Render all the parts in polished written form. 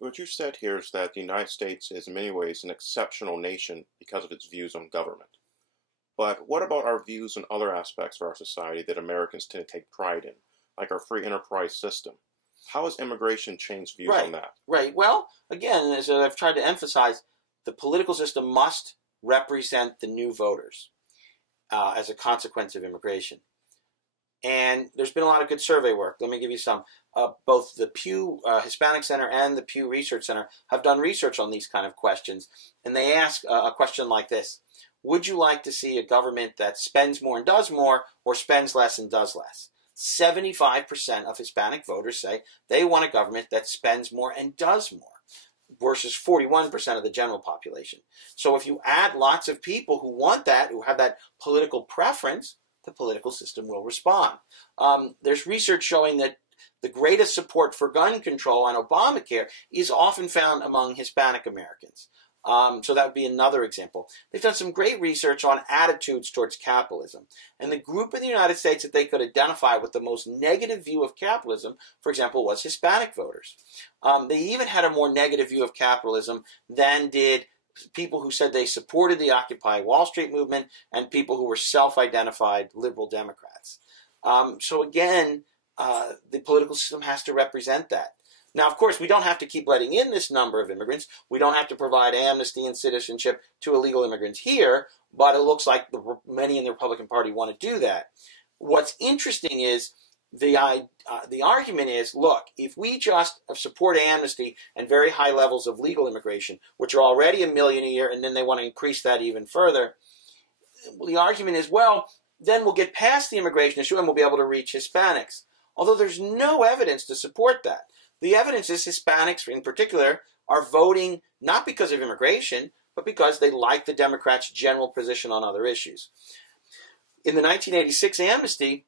What you said here is that the United States is in many ways an exceptional nation because of its views on government. But what about our views on other aspects of our society that Americans tend to take pride in, like our free enterprise system? How has immigration changed views on that? Right. Well, again, as I've tried to emphasize, the political system must represent the new voters as a consequence of immigration. And there's been a lot of good survey work. Let me give you some. Both the Pew Hispanic Center and the Pew Research Center have done research on these kind of questions. And they ask a question like this. Would you like to see a government that spends more and does more, or spends less and does less? 75% of Hispanic voters say they want a government that spends more and does more, versus 41% of the general population. So if you add lots of people who want that, who have that political preference, the political system will respond. There's research showing that the greatest support for gun control on Obamacare is often found among Hispanic Americans. So that would be another example. They've done some great research on attitudes towards capitalism. And the group in the United States that they could identify with the most negative view of capitalism, for example, was Hispanic voters. They even had a more negative view of capitalism than did people who said they supported the Occupy Wall Street movement and people who were self-identified liberal Democrats. So again, the political system has to represent that. Now, of course, we don't have to keep letting in this number of immigrants. We don't have to provide amnesty and citizenship to illegal immigrants here, but it looks like many in the Republican Party want to do that. What's interesting is the argument is, look, if we just support amnesty and very high levels of legal immigration, which are already 1 million a year, and then they want to increase that even further, the argument is, well, then we'll get past the immigration issue and we'll be able to reach Hispanics. Although there's no evidence to support that. The evidence is Hispanics, in particular, are voting not because of immigration, but because they like the Democrats' general position on other issues. In the 1986 amnesty,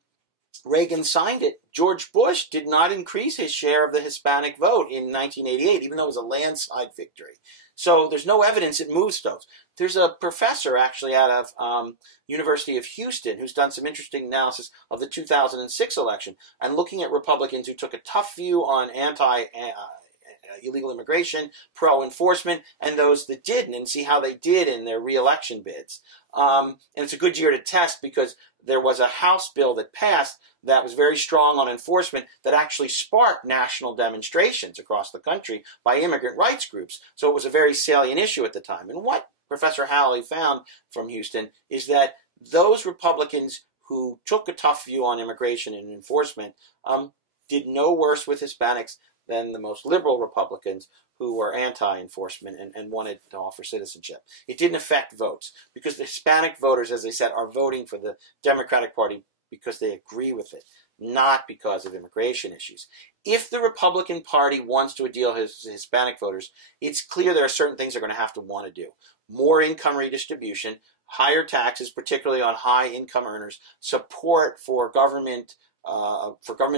Reagan signed it. George Bush did not increase his share of the Hispanic vote in 1988, even though it was a landslide victory. So there's no evidence it moves those. There's a professor actually out of University of Houston who's done some interesting analysis of the 2006 election and looking at Republicans who took a tough view on illegal immigration, pro-enforcement, and those that didn't, and see how they did in their re-election bids. And it's a good year to test because there was a House bill that passed that was very strong on enforcement that actually sparked national demonstrations across the country by immigrant rights groups. So it was a very salient issue at the time. And what Professor Howley found from Houston is that those Republicans who took a tough view on immigration and enforcement did no worse with Hispanics than the most liberal Republicans who were anti-enforcement and wanted to offer citizenship. It didn't affect votes because the Hispanic voters, as I said, are voting for the Democratic Party because they agree with it, not because of immigration issues. If the Republican Party wants to appeal to Hispanic voters, it's clear there are certain things they're going to have to want to do. More income redistribution, higher taxes, particularly on high income earners, support for government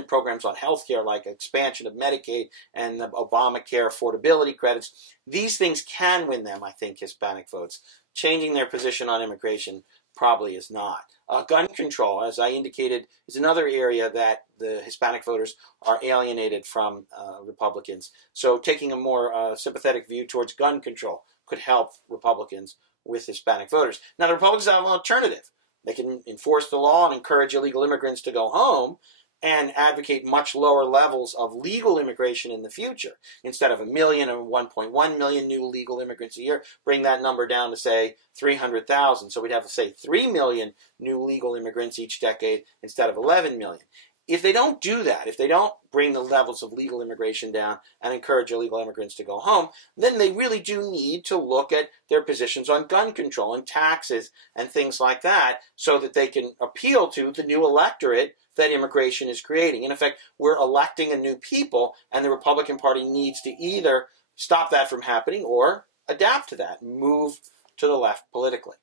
programs on health care like expansion of Medicaid and the Obamacare affordability credits. These things can win them, I think, Hispanic votes. Changing their position on immigration probably is not. Gun control, as I indicated, is another area that the Hispanic voters are alienated from Republicans. So taking a more sympathetic view towards gun control could help Republicans with Hispanic voters. Now, the Republicans have an alternative. They can enforce the law and encourage illegal immigrants to go home and advocate much lower levels of legal immigration in the future. Instead of 1 million or 1.1 million new legal immigrants a year, bring that number down to, say, 300,000. So we'd have, say, 3 million new legal immigrants each decade instead of 11 million. If they don't do that, if they don't bring the levels of legal immigration down and encourage illegal immigrants to go home, then they really do need to look at their positions on gun control and taxes and things like that so that they can appeal to the new electorate that immigration is creating. In effect, we're electing a new people, and the Republican Party needs to either stop that from happening or adapt to that, move to the left politically.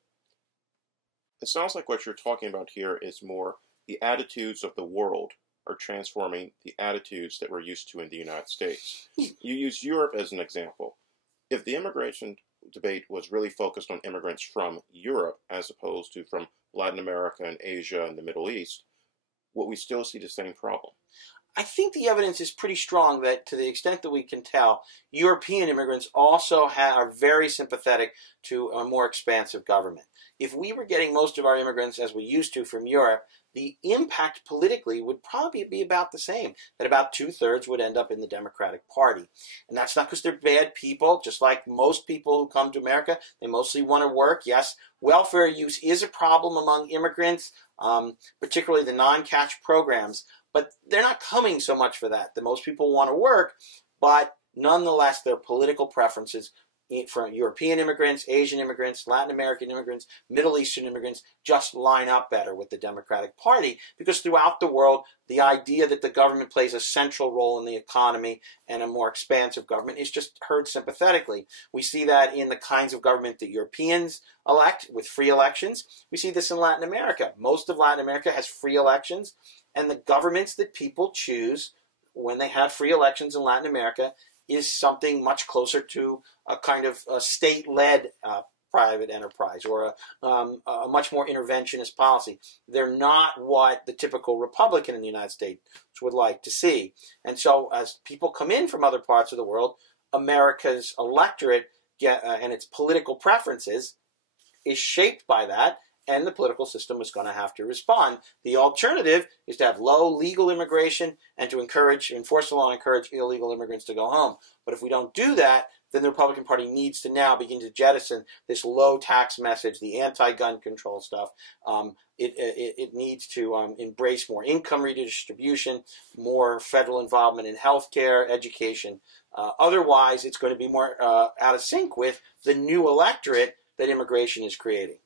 It sounds like what you're talking about here is more the attitudes of the world are transforming the attitudes that we're used to in the United States. You use Europe as an example. If the immigration debate was really focused on immigrants from Europe as opposed to from Latin America and Asia and the Middle East, would we still see the same problem? I think the evidence is pretty strong that, to the extent that we can tell, European immigrants also are very sympathetic to a more expansive government. If we were getting most of our immigrants, as we used to, from Europe, the impact politically would probably be about the same, that about 2/3 would end up in the Democratic Party. And that's not because they're bad people. Just like most people who come to America, they mostly want to work. Yes, welfare use is a problem among immigrants, particularly the non-cash programs. But they're not coming so much for that. The most people want to work, but nonetheless, their political preferences for European immigrants, Asian immigrants, Latin American immigrants, Middle Eastern immigrants just line up better with the Democratic Party, because throughout the world, the idea that the government plays a central role in the economy and a more expansive government is just heard sympathetically. We see that in the kinds of government that Europeans elect with free elections. We see this in Latin America. Most of Latin America has free elections, and the governments that people choose when they have free elections in Latin America is something much closer to a kind of a state-led private enterprise, or a much more interventionist policy. They're not what the typical Republican in the United States would like to see. And so as people come in from other parts of the world, America's electorate and its political preferences is shaped by that, and the political system is going to have to respond. The alternative is to have low legal immigration and to enforce the law and encourage illegal immigrants to go home. But if we don't do that, then the Republican Party needs to now begin to jettison this low tax message, the anti-gun control stuff. It needs to embrace more income redistribution, more federal involvement in healthcare, education. Otherwise, it's going to be more out of sync with the new electorate that immigration is creating.